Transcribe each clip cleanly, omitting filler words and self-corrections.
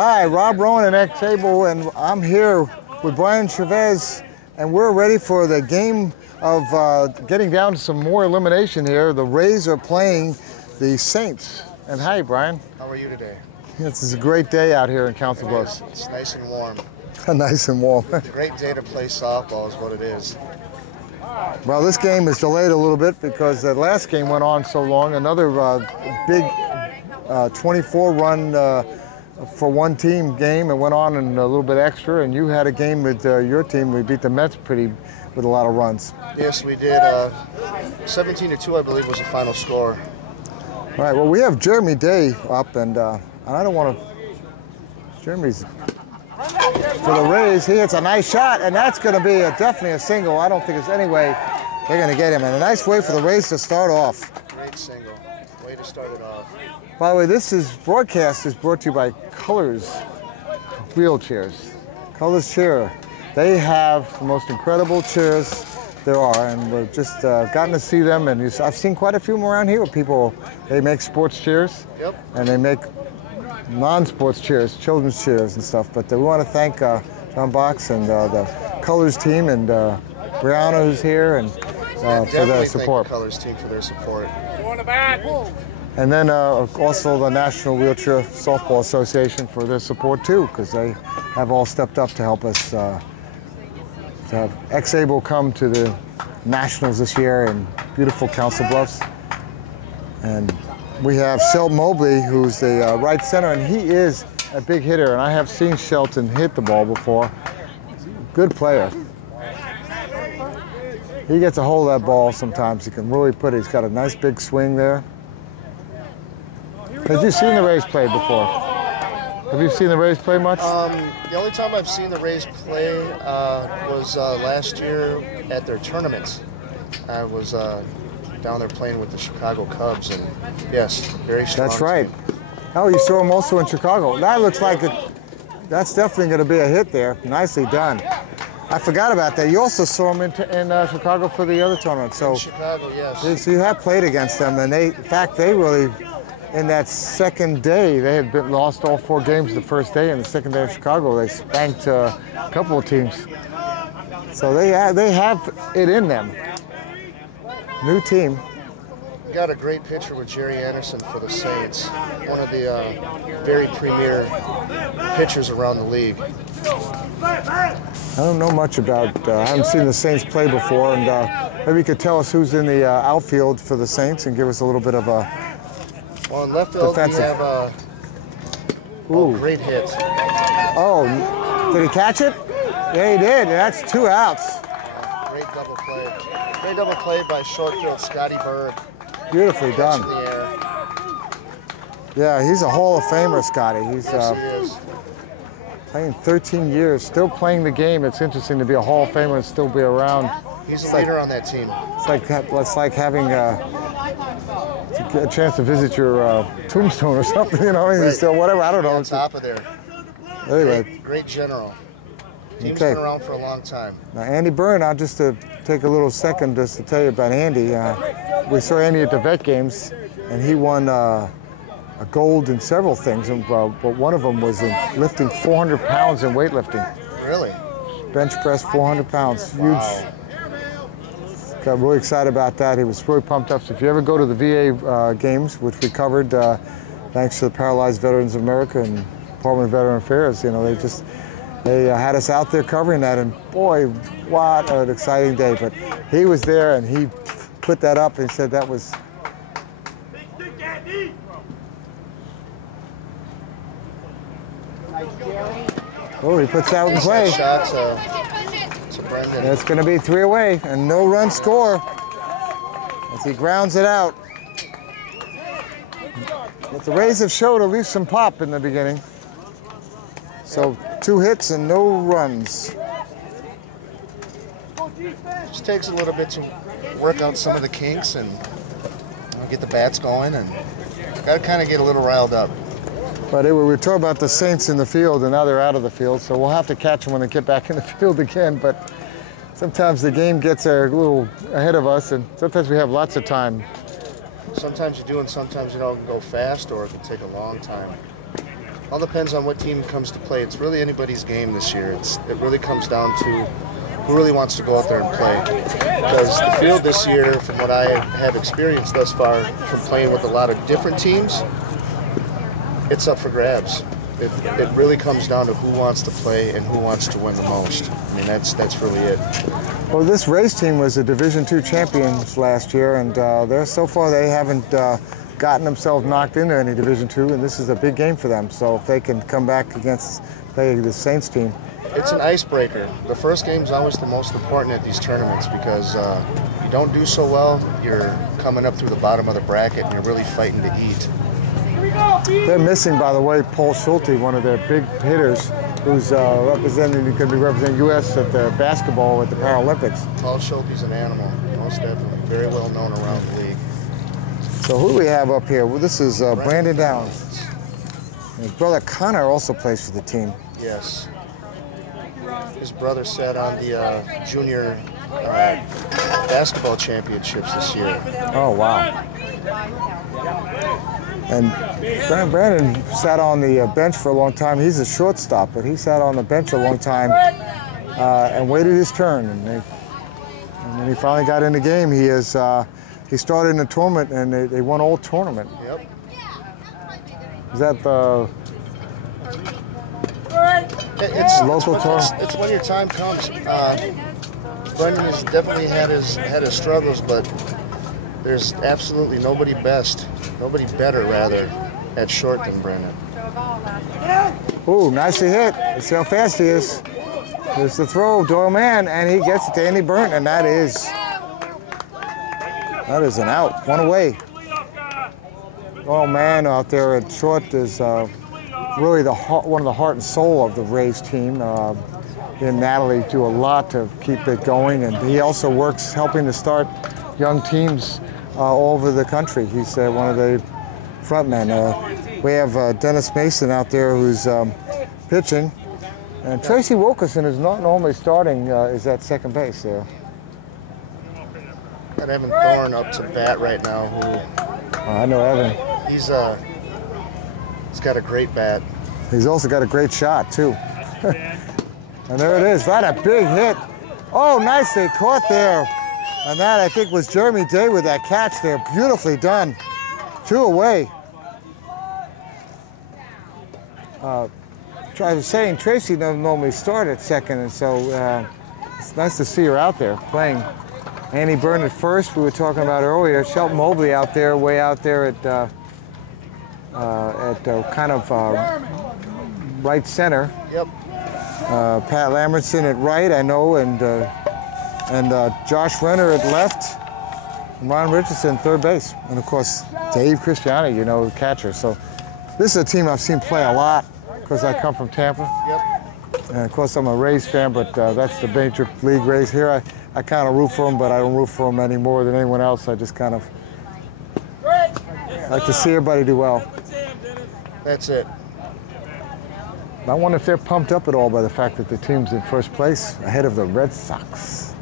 Hi, Rob Rowan and X Able, and I'm here with Brian Chavez, and we're ready for the game of getting down to some more elimination here. The Rays are playing the Saints. And hi, Brian. How are you today? This is a great day out here in Council Bluffs. It's nice and warm. Nice and warm. It's a great day to play softball is what it is. Well, this game is delayed a little bit because the last game went on so long. Another big 24-run for one team game. It went on and a little bit extra, and you had a game with your team. We beat the Mets with a lot of runs. Yes, we did. 17-2, I believe, was the final score. All right, well, we have Jeremy Day up, and I don't want to... Jeremy's... For the Rays, he hits a nice shot, and that's going to be definitely a single. I don't think there's any way they're going to get him. And a nice way for the Rays to start off. Great single. Way to start it off. By the way, this broadcast is brought to you by Colors Wheelchairs. Colors Chair. They have the most incredible chairs there are, and we've just gotten to see them. And I've seen quite a few more around here. People, they make sports chairs, yep, and they make non-sports chairs, children's chairs and stuff. But we want to thank John Box and the Colors team and Brianna, who's here, and for their support. Thank the Colors team for their support. And then also the National Wheelchair Softball Association for their support too, because they have all stepped up to help us to have X-Able come to the Nationals this year in beautiful Council Bluffs. And we have Shelton Mobley, who's the right center, and he is a big hitter, and I have seen Shelton hit the ball before. Good player. He gets a hold of that ball sometimes. He can really put it. He's got a nice big swing there. Have you seen the Rays play before? Have you seen the Rays play much? The only time I've seen the Rays play was last year at their tournaments. I was down there playing with the Chicago Cubs, and yes, very strong. That's right. Oh, you saw him also in Chicago. That looks like that's definitely going to be a hit there. Nicely done. I forgot about that. You also saw him in Chicago for the other tournament. So in Chicago, yes. So you have played against them, and in fact, they really, in that second day, they had lost all 4 games the first day, and the second day in Chicago, they spanked a couple of teams. So they have it in them. New team. We got a great pitcher with Jerry Anderson for the Saints, one of the very premier pitchers around the league. I don't know much about, I haven't seen the Saints play before, and maybe you could tell us who's in the outfield for the Saints and give us a little bit of a Well, in left field, defensive. we have a great hit. Oh, did he catch it? Yeah, he did. That's 2 outs. Great double play. Great double play by short field Scotty Bird. Beautifully done. In the air. Yeah, he's a Hall of Famer, Scotty. He's Yes, he is. playing 13 years, still playing the game. It's interesting to be a Hall of Famer and still be around. He's a leader on that team. It's like having a chance to visit your tombstone or something, you know, I mean, Right. still whatever, I don't know. On top of there. Anyway. Great general. Team's Okay. been around for a long time. Now, Andy Byrne, I'll just take a little second just to tell you about Andy. We saw Andy at the vet games, and he won a gold in several things, but one of them was in lifting 400 pounds in weightlifting. Really? Bench press 400 pounds, huge. Wow. Got really excited about that. He was really pumped up. So if you ever go to the VA games, which we covered thanks to the Paralyzed Veterans of America and Department of Veteran Affairs, you know, they had us out there covering that, and boy, what an exciting day. But he was there, and he put that up, and he said that was... Oh, he puts that in play. Shot to Brendan. It's going to be 3 away, and no run score as he grounds it out. But the Rays have showed at least some pop in the beginning. So 2 hits and no runs. Just takes a little bit to work out some of the kinks and get the bats going, and got to kind of get a little riled up. But we were talking about the Saints in the field, and now they're out of the field, so we'll have to catch them when they get back in the field again. But sometimes the game gets a little ahead of us, and sometimes we have lots of time. Sometimes you do, and sometimes you don't go fast, or it can take a long time. All depends on what team comes to play. It's really anybody's game this year. It really comes down to who really wants to go out there and play. Because the field this year, from what I have experienced thus far, from playing with a lot of different teams, it's up for grabs. It really comes down to who wants to play and who wants to win the most. I mean, that's really it. Well, this race team was the Division II champions last year, and so far they haven't gotten themselves knocked into any Division II, and this is a big game for them. So if they can come back against the Saints team. It's an icebreaker. The first game is always the most important at these tournaments because if you don't do so well, you're coming up through the bottom of the bracket and you're really fighting to eat. They're missing, by the way, Paul Schulte, one of their big hitters, who's going to be representing U.S. at the basketball at the Paralympics. Paul Schulte's an animal, most definitely. Very well known around the league. So who do we have up here? Well, this is Brandon Downs. And his brother Connor also plays for the team. Yes. His brother sat on the junior basketball championships this year. Oh, wow. And Brandon sat on the bench for a long time. He's a shortstop, but he sat on the bench a long time and waited his turn. And when he finally got in the game, he started in the tournament, and they won all tournament. Yep. Is that the local tournament? It's when your time comes. Brendan has definitely had his struggles, but there's absolutely nobody better rather, at short than Brendan. Ooh, nicely hit. Let's see how fast he is. There's the throw, Doyle Mann, and he gets it to Andy Burnt, and that is an out, one away. Doyle Mann out there at short is really one of the heart and soul of the Rays team. He and Natalie do a lot to keep it going, and he also works helping to start young teams all over the country. He's one of the front men. We have Dennis Mason out there who's pitching, and Tracy Wilkerson is not normally starting, is at second base there. Got Evan Thorne up to bat right now. I know Evan. He's got a great bat. He's also got a great shot too. And there it is, right, a big hit. Oh, nicely caught there. And that, I think, was Jeremy Day with that catch there. Beautifully done. 2 away. I was saying Tracy doesn't normally start at second, and so it's nice to see her out there playing. Annie Burnt at first, we were talking about earlier. Shelton Mobley out there, way out there at kind of right center. Yep. Pat Lambertson at right, I know, and Josh Renner at left, and Ron Richardson third base, and of course Dave Christiani, you know, the catcher. So this is a team I've seen play a lot because I come from Tampa. Yep. And of course I'm a Rays fan, but that's the Major League Rays here. I kind of root for them, but I don't root for them any more than anyone else. I just kind of like to see everybody do well. That's it. I wonder if they're pumped up at all by the fact that the team's in first place ahead of the Red Sox.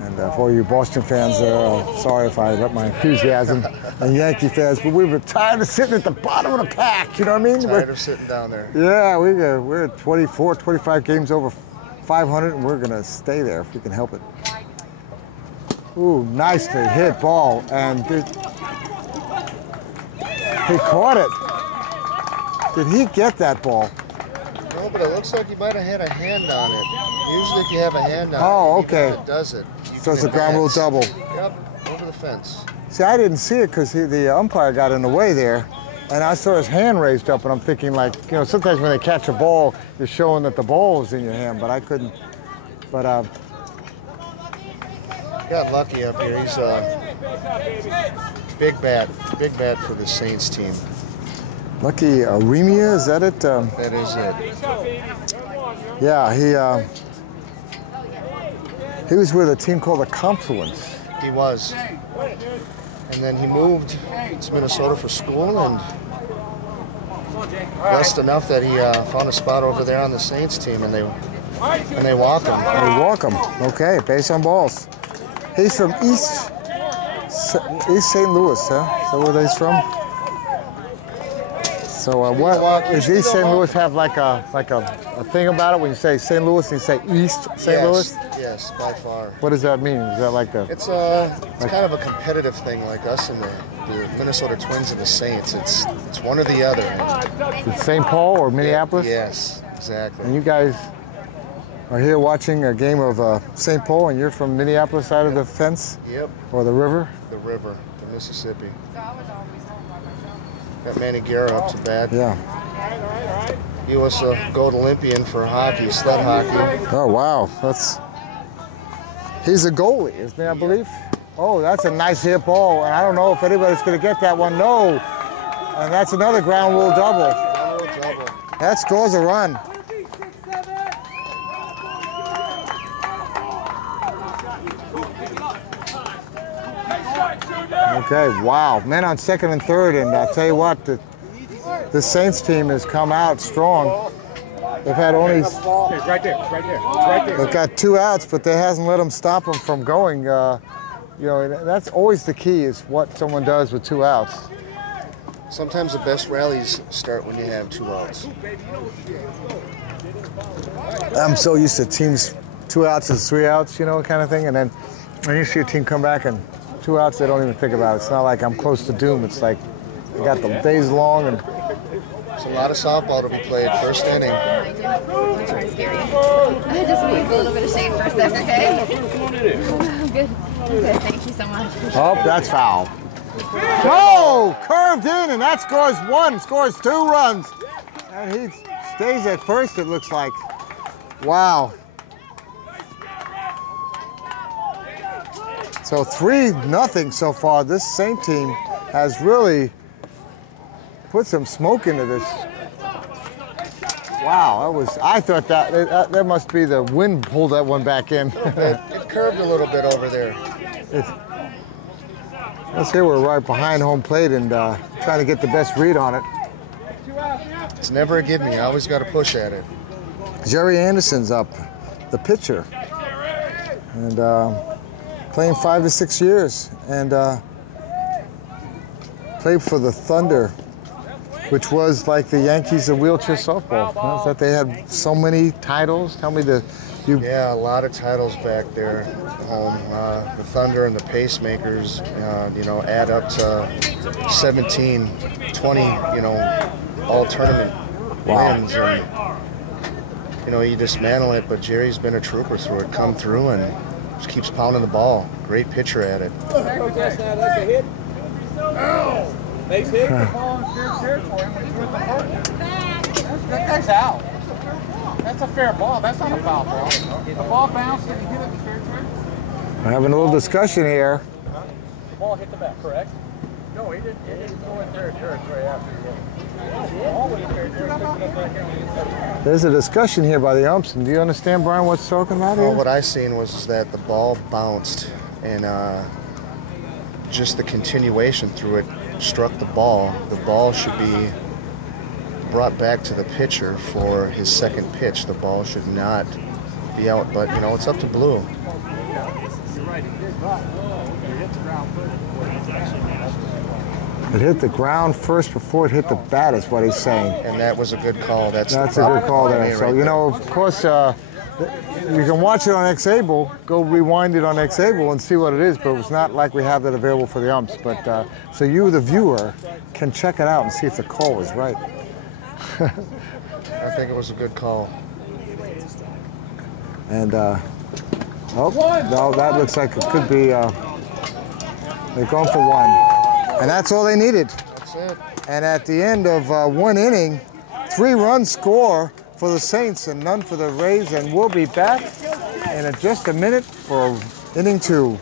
And for all you Boston fans there, sorry if I let my enthusiasm, and Yankee fans, but we were tired of sitting at the bottom of the pack, you know what I mean? Tired of sitting down there. Yeah, we're at 24, 25 games over 500, and we're going to stay there if we can help it. Ooh, nicely hit ball, and he caught it. Did he get that ball? No, but it looks like he might have had a hand on it. Usually if you have a hand on it, even if it does it. So it's a ground rule double. Yep, over the fence. See, I didn't see it because the umpire got in the way there, and I saw his hand raised up, and I'm thinking, like, you know, sometimes when they catch a ball, you're showing that the ball is in your hand, but I couldn't. But got lucky up here. He's a big bat for the Saints team. Lucky Aremia, is that it? That is it. Yeah, he was with a team called the Confluence. He was. And then he moved to Minnesota for school, and blessed enough that he found a spot over there on the Saints team, and they walk him. They walk him. Okay, base on balls. He's from East St. Louis, huh? Is that where he's from? So what is East St. Louis have like a thing about it when you say St. Louis and you say East St. Louis? Yes, by far. What does that mean? Is that like a? It's kind of a competitive thing, like us and the Minnesota Twins and the Saints. It's one or the other. It's St. Paul or Minneapolis? Yes, exactly. And you guys are here watching a game of St. Paul, and you're from Minneapolis side of the fence? Yep. Or the river? The river, the Mississippi. Got Manny Guerra up to bat. Yeah. He was a gold Olympian for hockey, sled hockey. Oh, wow. He's a goalie, isn't he, I believe? Oh, that's a nice hit ball, and I don't know if anybody's going to get that one. No. And that's another ground rule double. That scores a run. Okay, wow. Men on second and third, and I'll tell you what, the Saints team has come out strong. They've had only... It's right there, it's right there, it's right there. They've got 2 outs, but that hasn't let them stop them from going. You know, that's always the key, is what someone does with 2 outs. Sometimes the best rallies start when you have 2 outs. I'm so used to teams 2 outs is 3 outs, you know, kind of thing. And then when you see a team come back and 2 outs, they don't even think about it. It's not like I'm close to doom. It's like they got the days long and... There's a lot of softball to be played first inning. I just need a little bit of shade for a second, okay? Good. Good. Thank you so much. Oh, that's foul. Oh, curved in, and that scores 1, scores 2 runs. And he stays at first, it looks like. Wow. So 3-0 so far. This Saint team has really put some smoke into this. Wow, I thought that must be the wind pulled that one back in. It curved a little bit over there. Let's say we're right behind home plate and trying to get the best read on it. It's never a give me. I always got to push at it. Jerry Anderson's up, the pitcher, and playing 5 to 6 years, and played for the Thunder, which was like the Yankees of wheelchair softball. You know, that they had so many titles. Tell me Yeah, a lot of titles back there home. The Thunder and the Pacemakers, you know, add up to 17, 20, you know, all tournament wins. And, you know, you dismantle it, but Jerry's been a trooper through it, come through and just keeps pounding the ball. Great pitcher at it. That's a hit. They take the ball in fair territory when he's with the partner. That guy's out. That's a fair ball. That's not a foul ball. The ball bounced and he hit it in fair territory. We're having a little discussion here. The ball hit the bat, correct? No, he didn't go in fair territory after he hit it. There's a discussion here by the umps, and do you understand, Brian, what's talking about here? Well, what I seen was that the ball bounced, and just the continuation through it struck the ball. The ball should be brought back to the pitcher for his second pitch. The ball should not be out, but, you know, it's up to Blue. It hit the ground first before it hit the bat, is what he's saying. And that was a good call. That's a good call there. So, you know, of course, you can watch it on Xable, go rewind it on Xable and see what it is, but it's not like we have that available for the umps. But so you, the viewer, can check it out and see if the call is right. I think it was a good call. And, oh, no, that looks like it could be, they're going for 1. And that's all they needed. That's it. And at the end of 1 inning, 3-run score for the Saints and none for the Rays. And we'll be back in just a minute for inning 2.